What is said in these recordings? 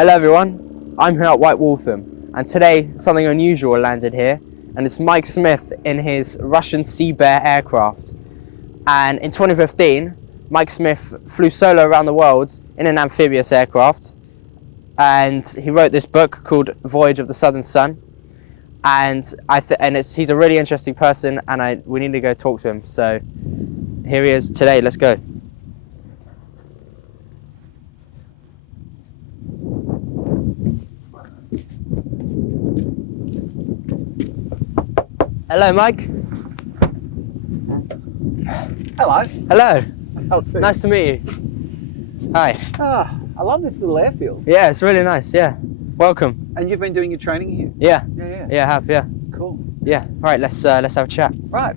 Hello everyone, I'm here at White Waltham, and today something unusual landed here, and it's Mike Smith in his Russian Sea Bear aircraft. And in 2015, Mike Smith flew solo around the world in an amphibious aircraft, and he wrote this book called Voyage of the Southern Sun. And he's a really interesting person, and we need to go talk to him. So here he is today. Let's go. Hello, Mike. Hello. Hello. How's things? Nice to meet you. Hi. I love this little airfield. Yeah, it's really nice. Yeah. Welcome. And you've been doing your training here? Yeah. Yeah. Yeah, I have. Yeah. It's cool. Yeah. Right. Let's have a chat. Right.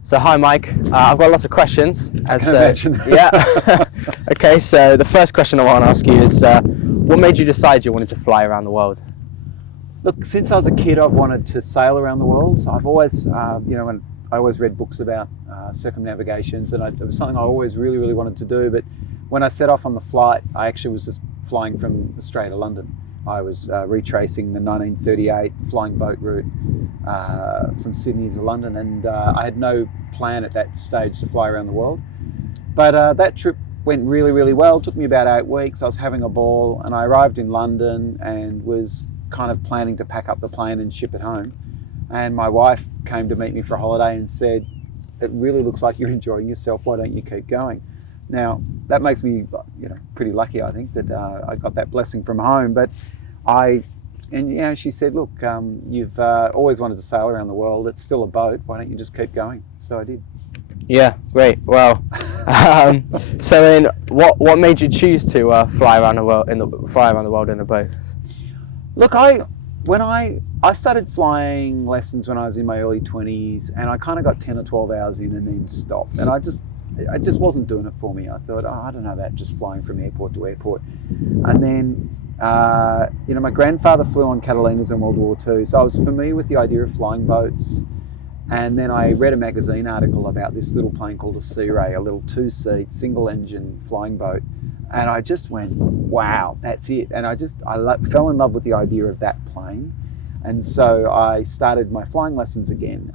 So, hi, Mike. I've got lots of questions. I can imagine. Yeah. Okay. So, the first question I want to ask you is, what made you decide you wanted to fly around the world? Look, since I was a kid, I've wanted to sail around the world. So I've always, when I always read books about circumnavigations, and it was something I always really wanted to do. But when I set off on the flight, I actually was just flying from Australia to London. I was retracing the 1938 flying boat route from Sydney to London, and I had no plan at that stage to fly around the world. But that trip went really well. It took me about 8 weeks. I was having a ball, and I arrived in London and was kind of planning to pack up the plane and ship it home. And my wife came to meet me for a holiday and said, "It really looks like you're enjoying yourself. Why don't you keep going?" Now, that makes me, pretty lucky, I think, that I got that blessing from home. But she said, "Look, you've always wanted to sail around the world. It's still a boat. Why don't you just keep going?" So I did. Yeah, great. Well, so then, what made you choose to fly around the world in a boat? Look, when I started flying lessons when I was in my early 20s, and I kind of got 10 or 12 hours in and then stopped, and I just wasn't doing it for me. I thought, I don't know about just flying from airport to airport. And then, my grandfather flew on Catalinas in World War II, so I was familiar with the idea of flying boats. And then I read a magazine article about this little plane called a Sea Ray, a little 2-seat, single-engine flying boat. And I just went, wow, that's it. And I fell in love with the idea of that plane. And so I started my flying lessons again.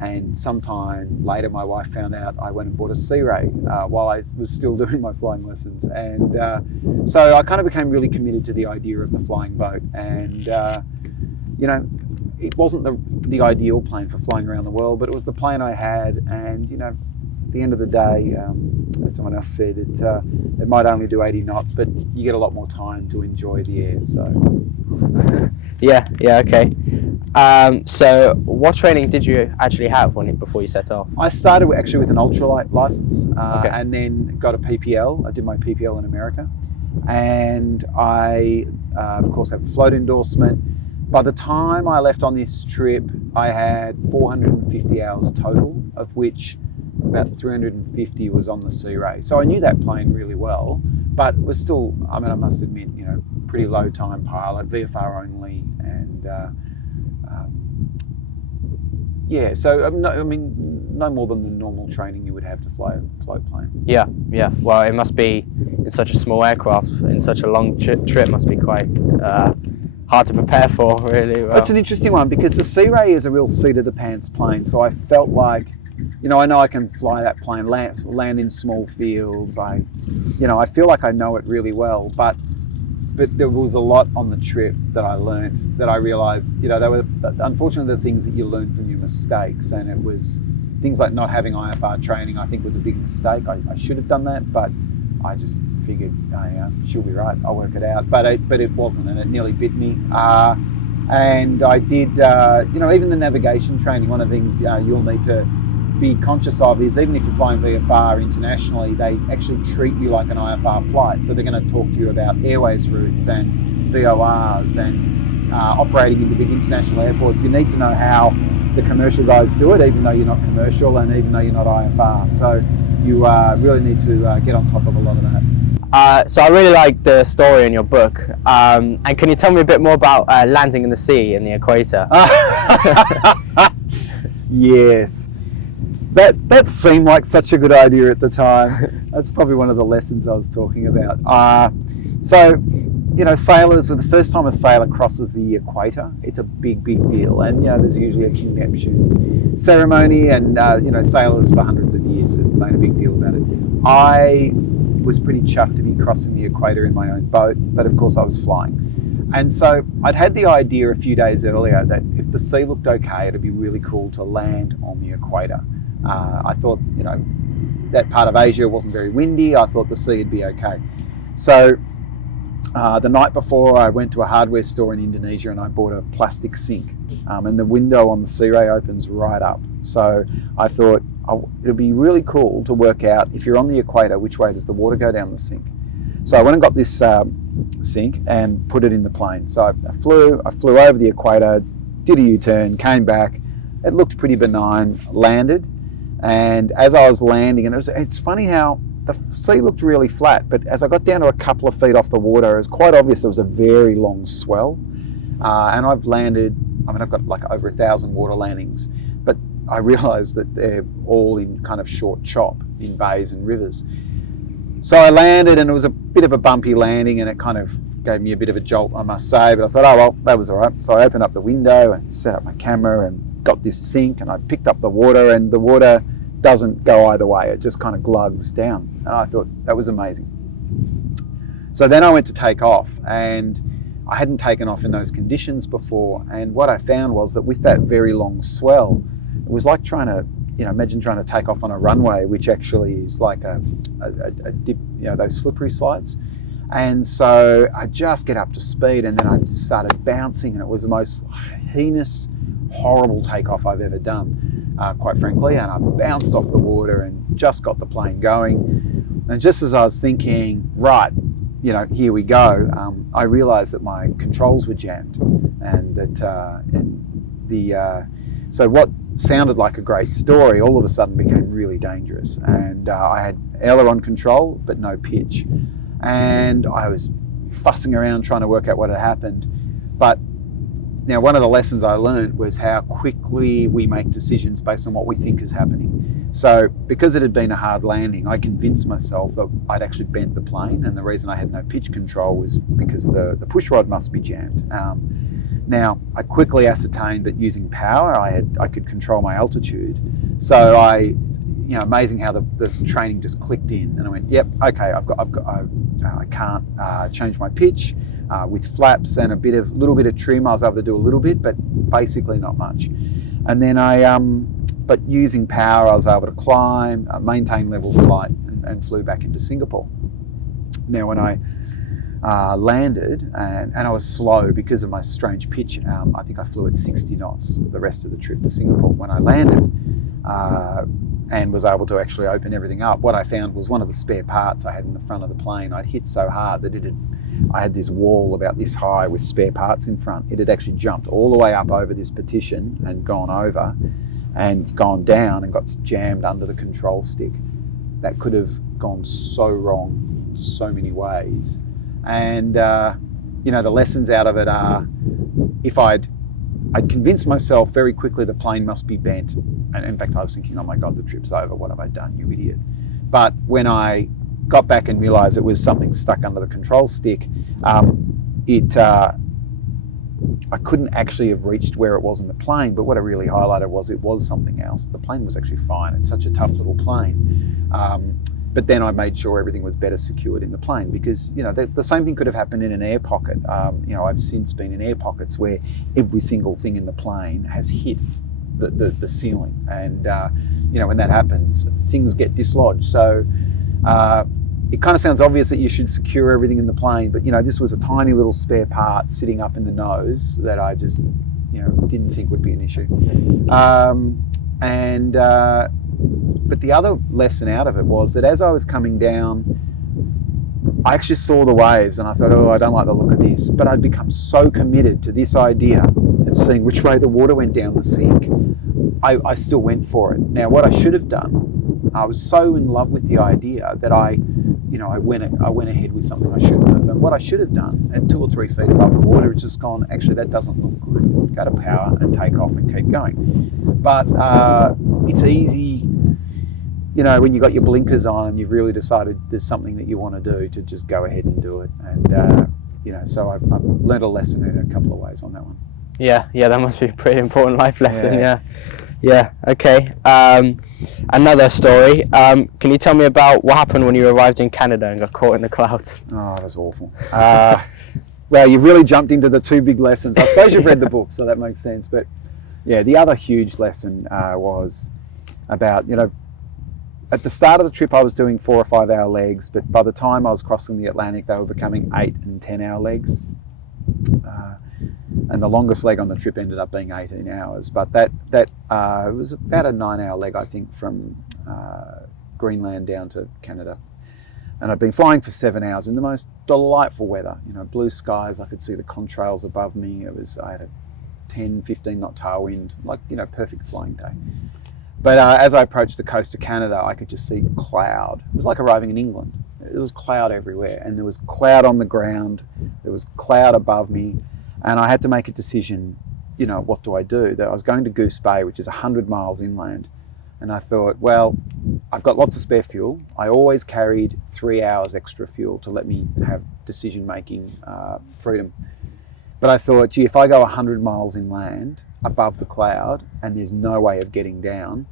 And sometime later, my wife found out I went and bought a Sea Ray while I was still doing my flying lessons. And so I kind of became really committed to the idea of the flying boat. And, it wasn't the ideal plane for flying around the world, but it was the plane I had. And, at the end of the day, as someone else said, it might only do 80 knots, but you get a lot more time to enjoy the air. So, Yeah, okay. So, what training did you actually have before you set off? I started actually with an ultralight license, Okay. and then got a PPL. I did my PPL in America, and I, of course, have a float endorsement. By the time I left on this trip, I had 450 hours total, of which about 350 was on the Sea Ray. So I knew that plane really well, but was still, I must admit, pretty low time pilot, VFR only, and so no more than the normal training you would have to fly a float plane. Yeah. Well, it must be in such a small aircraft, in such a long trip, must be quite hard to prepare for, really. Well, it's an interesting one because the Sea Ray is a real seat of the pants plane. So I felt like, I know I can fly that plane, land in small fields. I feel like I know it really well, but there was a lot on the trip that I learnt that I realised, they were unfortunately the things that you learn from your mistakes, and it was things like not having IFR training. I think was a big mistake. I should have done that, but I just figured, she'll be right, I'll work it out. But it wasn't, and it nearly bit me. And I did, even the navigation training, one of the things you'll need to be conscious of is even if you're flying VFR internationally, they actually treat you like an IFR flight. So they're going to talk to you about airways routes and VORs and operating in the big international airports. You need to know how the commercial guys do it, even though you're not commercial and even though you're not IFR. So you really need to get on top of a lot of that. So I really like the story in your book. And can you tell me a bit more about landing in the sea in the Equator? Yes. That seemed like such a good idea at the time. That's probably one of the lessons I was talking about. So sailors, the first time a sailor crosses the equator, it's a big, big deal. And, there's usually a King Neptune ceremony, and, sailors for hundreds of years have made a big deal about it. I was pretty chuffed to be crossing the equator in my own boat, but of course I was flying. And so I'd had the idea a few days earlier that if the sea looked okay, it'd be really cool to land on the equator. I thought, that part of Asia wasn't very windy. I thought the sea would be okay. So the night before, I went to a hardware store in Indonesia and I bought a plastic sink. And the window on the Sea Ray opens right up. So I thought it'd be really cool to work out, if you're on the equator, which way does the water go down the sink? So I went and got this sink and put it in the plane. So I flew over the equator, did a U-turn, came back. It looked pretty benign, landed. And as I was landing, and it's funny how the sea looked really flat, but as I got down to a couple of feet off the water, it was quite obvious there was a very long swell. And I've landed, I've got like over 1,000 water landings, but I realized that they're all in kind of short chop in bays and rivers. So I landed, and it was a bit of a bumpy landing, and it kind of gave me a bit of a jolt, I must say, but I thought, oh well, that was all right. So I opened up the window and set up my camera and got this sink, and I picked up the water, and the water doesn't go either way. It just kind of glugs down. And I thought that was amazing. So then I went to take off, and I hadn't taken off in those conditions before. And what I found was that with that very long swell, it was like trying to, imagine trying to take off on a runway, which actually is like a dip, those slippery slides. And so I just get up to speed, and then I started bouncing, and it was the most heinous, horrible takeoff I've ever done, quite frankly. And I bounced off the water and just got the plane going. And just as I was thinking, right, here we go, I realized that my controls were jammed, and that so what sounded like a great story all of a sudden became really dangerous. And I had aileron control but no pitch, and I was fussing around trying to work out what had happened. But now, one of the lessons I learned was how quickly we make decisions based on what we think is happening. So because it had been a hard landing, I convinced myself that I'd actually bent the plane, and the reason I had no pitch control was because the push rod must be jammed. Now, I quickly ascertained that using power, I could control my altitude. So amazing how the training just clicked in, and I went, yep, okay, I can't change my pitch. With flaps and a little bit of trim, I was able to do a little bit, but basically not much. And then but using power, I was able to climb, maintain level flight, and flew back into Singapore. Now, when I landed, and I was slow because of my strange pitch, I think I flew at 60 knots the rest of the trip to Singapore. When I landed, and was able to actually open everything up, what I found was one of the spare parts I had in the front of the plane, I'd hit so hard that I had this wall about this high with spare parts in front. It had actually jumped all the way up over this partition and gone over and gone down and got jammed under the control stick. That could have gone so wrong in so many ways. And, the lessons out of it are, if I'd convinced myself very quickly the plane must be bent. And in fact, I was thinking, oh my God, the trip's over. What have I done, you idiot? But when I got back and realized it was something stuck under the control stick, I couldn't actually have reached where it was in the plane, but what it really highlighted was it was something else. The plane was actually fine. It's such a tough little plane. But then I made sure everything was better secured in the plane, because the same thing could have happened in an air pocket. I've since been in air pockets where every single thing in the plane has hit the ceiling, and when that happens, things get dislodged. So it kind of sounds obvious that you should secure everything in the plane, but this was a tiny little spare part sitting up in the nose that I just didn't think would be an issue. But the other lesson out of it was that as I was coming down, I actually saw the waves, and I thought, oh, I don't like the look of this. But I'd become so committed to this idea of seeing which way the water went down the sink, I still went for it. Now, what I should have done, I was so in love with the idea that I went ahead with something I shouldn't have. And what I should have done, at 2 or 3 feet above the water, it's just gone, actually, that doesn't look good. Go to power and take off and keep going. But it's easy, when you've got your blinkers on and you've really decided there's something that you want to do, to just go ahead and do it. And So I've learned a lesson in a couple of ways on that one. Yeah, that must be a pretty important life lesson. Yeah. Yeah. Okay. Another story. Can you tell me about what happened when you arrived in Canada and got caught in the clouds? Oh, it was awful. Well, you've really jumped into the two big lessons. I suppose you've read the book, so that makes sense. But yeah, the other huge lesson was about, at the start of the trip I was doing 4 or 5 hour legs, but by the time I was crossing the Atlantic, they were becoming 8 and 10 hour legs. And the longest leg on the trip ended up being 18 hours. But that was about a 9 hour leg, I think, from Greenland down to Canada. And I've been flying for 7 hours in the most delightful weather, blue skies. I could see the contrails above me. I had a 10, 15 knot tailwind, perfect flying day. But as I approached the coast of Canada, I could just see cloud. It was like arriving in England. There was cloud everywhere, and there was cloud on the ground. There was cloud above me, and I had to make a decision, what do I do? That I was going to Goose Bay, which is 100 miles inland. And I thought, well, I've got lots of spare fuel. I always carried 3 hours extra fuel to let me have decision-making freedom. But I thought, gee, if I go 100 miles inland above the cloud and there's no way of getting down,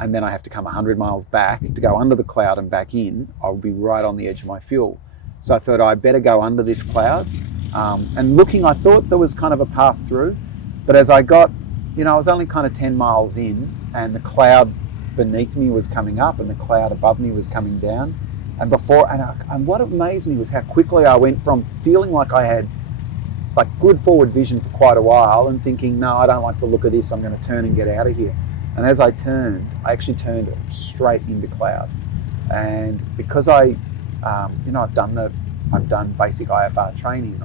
and then I have to come 100 miles back to go under the cloud and back in, I'll be right on the edge of my fuel. So I thought I better go under this cloud. And looking, I thought there was kind of a path through. But as I got, I was only kind of 10 miles in, and the cloud beneath me was coming up and the cloud above me was coming down. And what amazed me was how quickly I went from feeling like I had good forward vision for quite a while and thinking, no, I don't like the look of this, I'm going to turn and get out of here. And as I actually turned straight into cloud. And because I've done basic IFR training.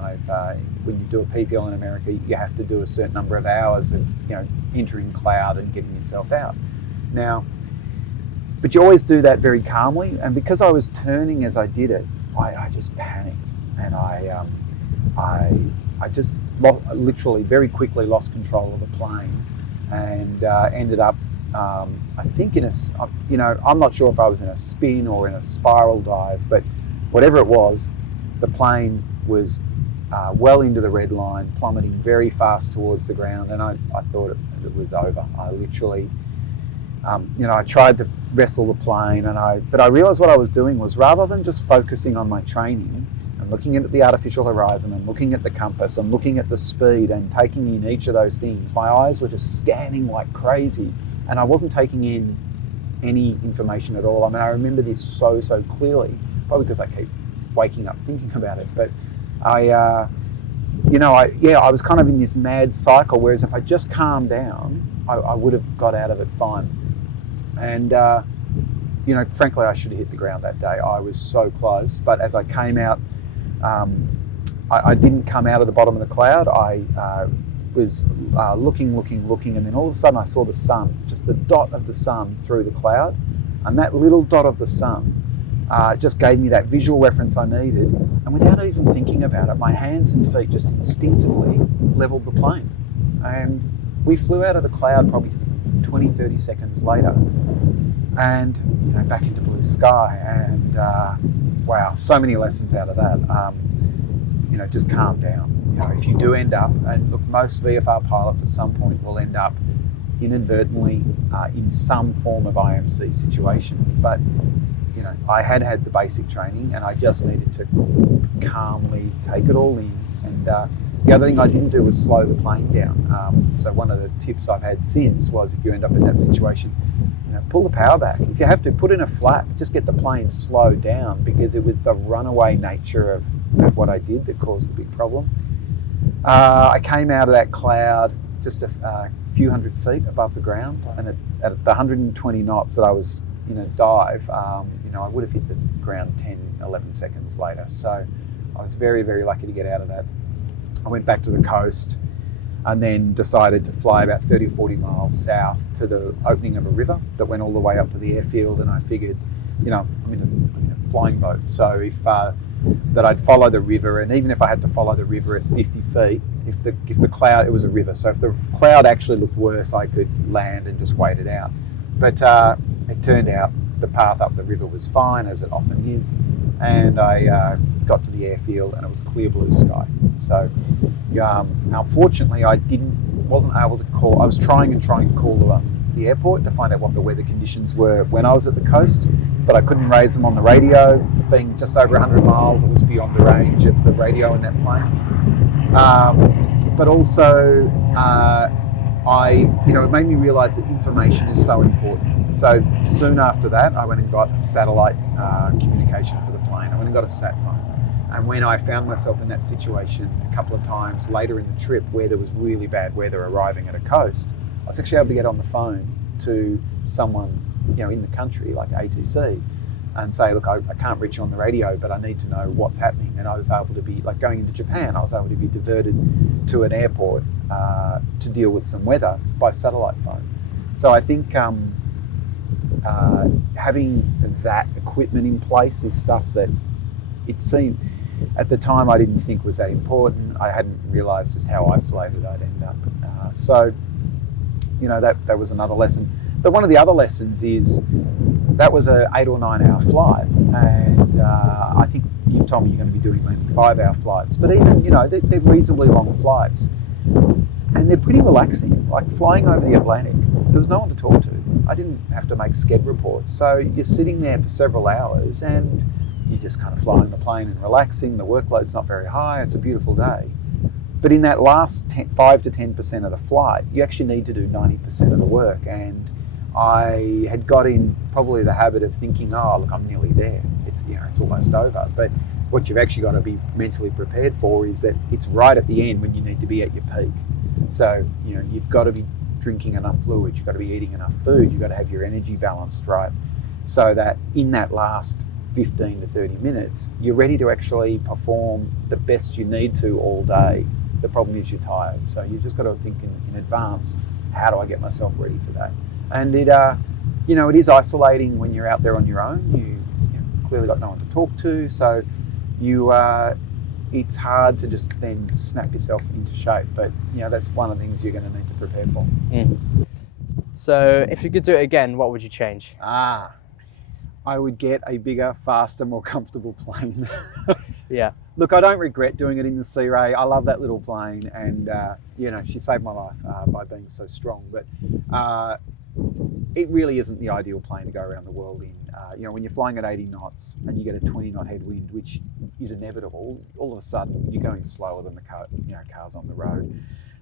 When you do a PPL in America, you have to do a certain number of hours of entering cloud and getting yourself out. Now, but you always do that very calmly. And because I was turning as I did it, I just panicked, and I just literally very quickly lost control of the plane, and ended up, I think I'm not sure if I was in a spin or in a spiral dive, but whatever it was, the plane was well into the red line, plummeting very fast towards the ground, and I thought it was over. I literally, I tried to wrestle the plane, but I realized what I was doing was, rather than just focusing on my training and looking at the artificial horizon and looking at the compass and looking at the speed and taking in each of those things, my eyes were just scanning like crazy, and I wasn't taking in any information at all. I mean, I remember this so clearly, probably because I keep waking up thinking about it, but I was kind of in this mad cycle, whereas if I just calmed down, I would have got out of it fine. And frankly, I should have hit the ground that day. I was so close, but as I came out, I didn't come out of the bottom of the cloud. I was looking, and then all of a sudden I saw the sun, just the dot of the sun through the cloud, and that little dot of the sun just gave me that visual reference I needed, and without even thinking about it, my hands and feet just instinctively leveled the plane, and we flew out of the cloud probably 20-30 seconds later, and back into blue sky. And wow, so many lessons out of that. Just calm down. If you do end up, and look, most VFR pilots at some point will end up inadvertently in some form of IMC situation, but I had the basic training, and I just needed to calmly take it all in. And the other thing I didn't do was slow the plane down. So one of the tips I've had since was, if you end up in that situation, pull the power back. If you have to, put in a flap, just get the plane slowed down, because it was the runaway nature of what I did that caused the big problem. I came out of that cloud just a few hundred feet above the ground, and at the 120 knots that I was in a dive, I would have hit the ground 10, 11 seconds later. So I was very, very lucky to get out of that. I went back to the coast and then decided to fly about 30 or 40 miles south to the opening of a river that went all the way up to the airfield. And I figured, I'm in a flying boat, so that I'd follow the river, and even if I had to follow the river at 50 feet, if the cloud, it was a river, so if the cloud actually looked worse, I could land and just wait it out. But it turned out the path up the river was fine, as it often is, and I got to the airfield and it was clear blue sky. So unfortunately I wasn't able to call. I was trying to call the airport to find out what the weather conditions were when I was at the coast, but I couldn't raise them on the radio. Being just over 100 miles, it was beyond the range of the radio in that plane. But also, it made me realise that information is so important. So soon after that, I went and got satellite communication for the plane. I went and got a sat phone. And when I found myself in that situation a couple of times later in the trip where there was really bad weather arriving at a coast, I was actually able to get on the phone to someone, in the country like ATC and say, look, I can't reach you on the radio, but I need to know what's happening. And I was able to be, like going into Japan, I was able to be diverted to an airport to deal with some weather by satellite phone. So I think having that equipment in place is stuff that it seemed, at the time I didn't think was that important. I hadn't realised just how isolated I'd end up. So that was another lesson. But one of the other lessons is that was an 8 or 9 hour flight, and I think you've told me you're going to be doing maybe 5 hour flights. But even they're reasonably long flights, and they're pretty relaxing. Like flying over the Atlantic, there was no one to talk to. I didn't have to make sched reports, so you're sitting there for several hours and you're just kind of flying the plane and relaxing. The workload's not very high. It's a beautiful day. But in that last 5 to 10% of the flight, you actually need to do 90% of the work. And I had got in probably the habit of thinking, oh, look, I'm nearly there. It's almost over. But what you've actually got to be mentally prepared for is that it's right at the end when you need to be at your peak. So, you've got to be drinking enough fluid. You've got to be eating enough food. You've got to have your energy balanced right. So that in that last 15 to 30 minutes, you're ready to actually perform the best you need to all day. The problem is you're tired. So you've just got to think in advance, how do I get myself ready for that? And it is isolating when you're out there on your own. You clearly got no one to talk to. So it's hard to just then snap yourself into shape. But, that's one of the things you're going to need to prepare for. Mm. So if you could do it again, what would you change? I would get a bigger, faster, more comfortable plane. Yeah. Look, I don't regret doing it in the Sea Ray. I love that little plane, and she saved my life by being so strong. But it really isn't the ideal plane to go around the world in. When you're flying at 80 knots and you get a 20-knot headwind, which is inevitable, all of a sudden you're going slower than the cars on the road.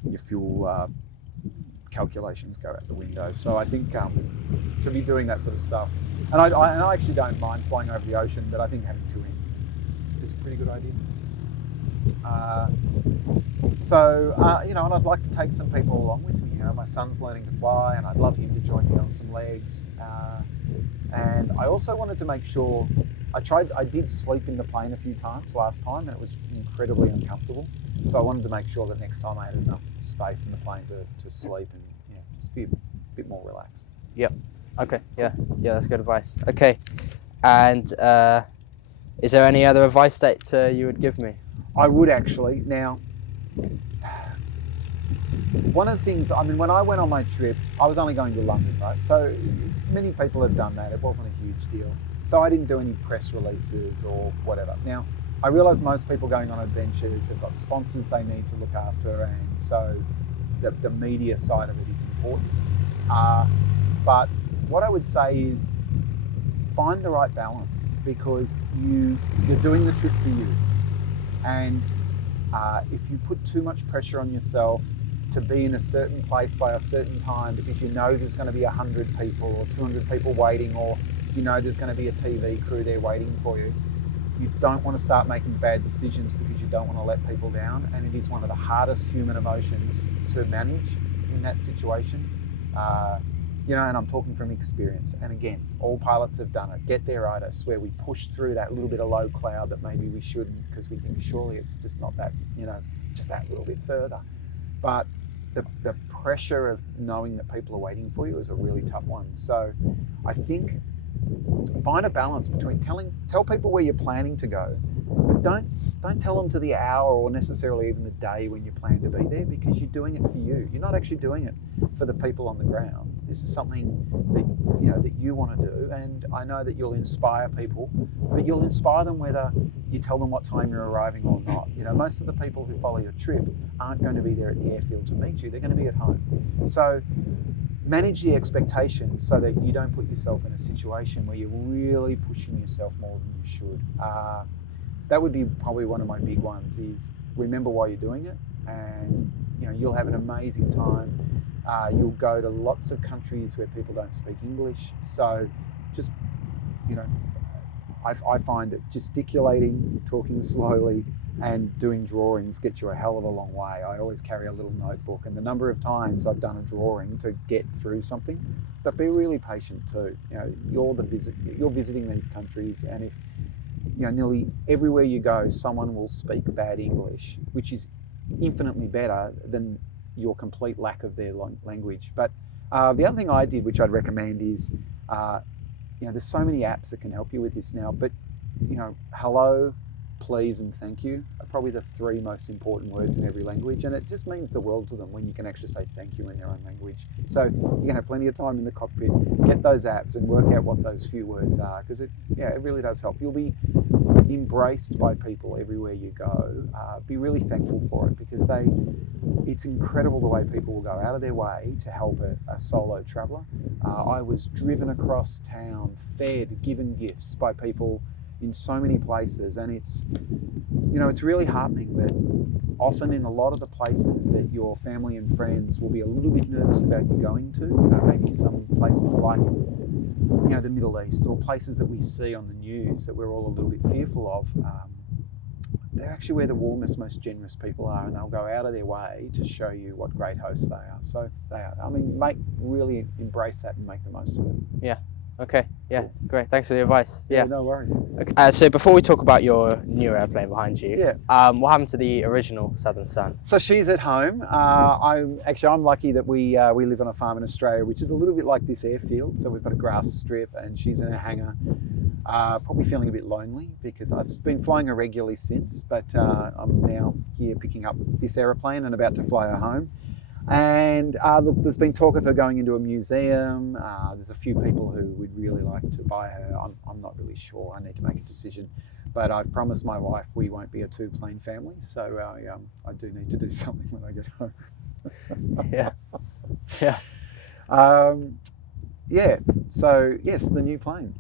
Your fuel calculations go out the window. So I think to be doing that sort of stuff, and I actually don't mind flying over the ocean, but I think having 2 engines is a pretty good idea. And I'd like to take some people along with me. My son's learning to fly, and I'd love him to join me on some legs. And I also wanted to make sure, I did sleep in the plane a few times last time, and it was incredibly uncomfortable. So I wanted to make sure that next time I had enough space in the plane to sleep and just be a bit more relaxed. Yep. Okay. Yeah, that's good advice. Okay. And is there any other advice that you would give me? I would actually. Now, one of the things, when I went on my trip, I was only going to London, right? So many people have done that. It wasn't a huge deal. So I didn't do any press releases or whatever. Now, I realise most people going on adventures have got sponsors they need to look after, and so the media side of it is important. But what I would say is find the right balance, because you're doing the trip for you. And if you put too much pressure on yourself to be in a certain place by a certain time because there's going to be 100 people or 200 people waiting, or there's going to be a TV crew there waiting for you, you don't want to start making bad decisions because you don't want to let people down. And it is one of the hardest human emotions to manage in that situation. And I'm talking from experience. And again, all pilots have done it. Get there, itis, where we push through that little bit of low cloud that maybe we shouldn't, because we think surely it's just not that, just that little bit further. But the pressure of knowing that people are waiting for you is a really tough one. So I think find a balance between tell people where you're planning to go, but don't tell them to the hour or necessarily even the day when you plan to be there, because you're doing it for you. You're not actually doing it for the people on the ground. this is something that that you want to do, and I know that you'll inspire people, but you'll inspire them whether you tell them what time you're arriving or not. Most of the people who follow your trip aren't going to be there at the airfield to meet you. They're going to be at home. So manage the expectations so that you don't put yourself in a situation where you're really pushing yourself more than you should. That would be probably one of my big ones, is remember why you're doing it, and you'll have an amazing time. You'll go to lots of countries where people don't speak English, so just I find that gesticulating, talking slowly, and doing drawings gets you a hell of a long way. I always carry a little notebook, and the number of times I've done a drawing to get through something. But be really patient too. You're visiting these countries, and if nearly everywhere you go, someone will speak bad English, which is infinitely better than your complete lack of their language. But the other thing I did, which I'd recommend, is there's so many apps that can help you with this now, but hello, please, and thank you are probably the three most important words in every language, and it just means the world to them when you can actually say thank you in their own language. So you can have plenty of time in the cockpit, get those apps and work out what those few words are, because it really does help. You'll be embraced by people everywhere you go. Be really thankful for it, because it's incredible the way people will go out of their way to help a solo traveller. I was driven across town, fed, given gifts by people in so many places, and it's really heartening that often in a lot of the places that your family and friends will be a little bit nervous about you going to, maybe some places like the Middle East, or places that we see on the news that we're all a little bit fearful of, they're actually where the warmest, most generous people are, and they'll go out of their way to show you what great hosts they are. So they are. Really embrace that and make the most of it. Yeah. Okay. Yeah. Cool. Great. Thanks for the advice. Yeah. No worries. Okay. So before we talk about your new airplane behind you, what happened to the original Southern Sun? So she's at home. I'm lucky that we live on a farm in Australia, which is a little bit like this airfield. So we've got a grass strip, and she's in a hangar. Probably feeling a bit lonely because I've been flying her regularly since, but I'm now here picking up this aeroplane and about to fly her home. And there's been talk of her going into a museum. There's a few people who would really like to buy her. I'm not really sure. I need to make a decision. But I've promised my wife we won't be a two-plane family, so I do need to do something when I get home. Yeah. So yes, the new plane.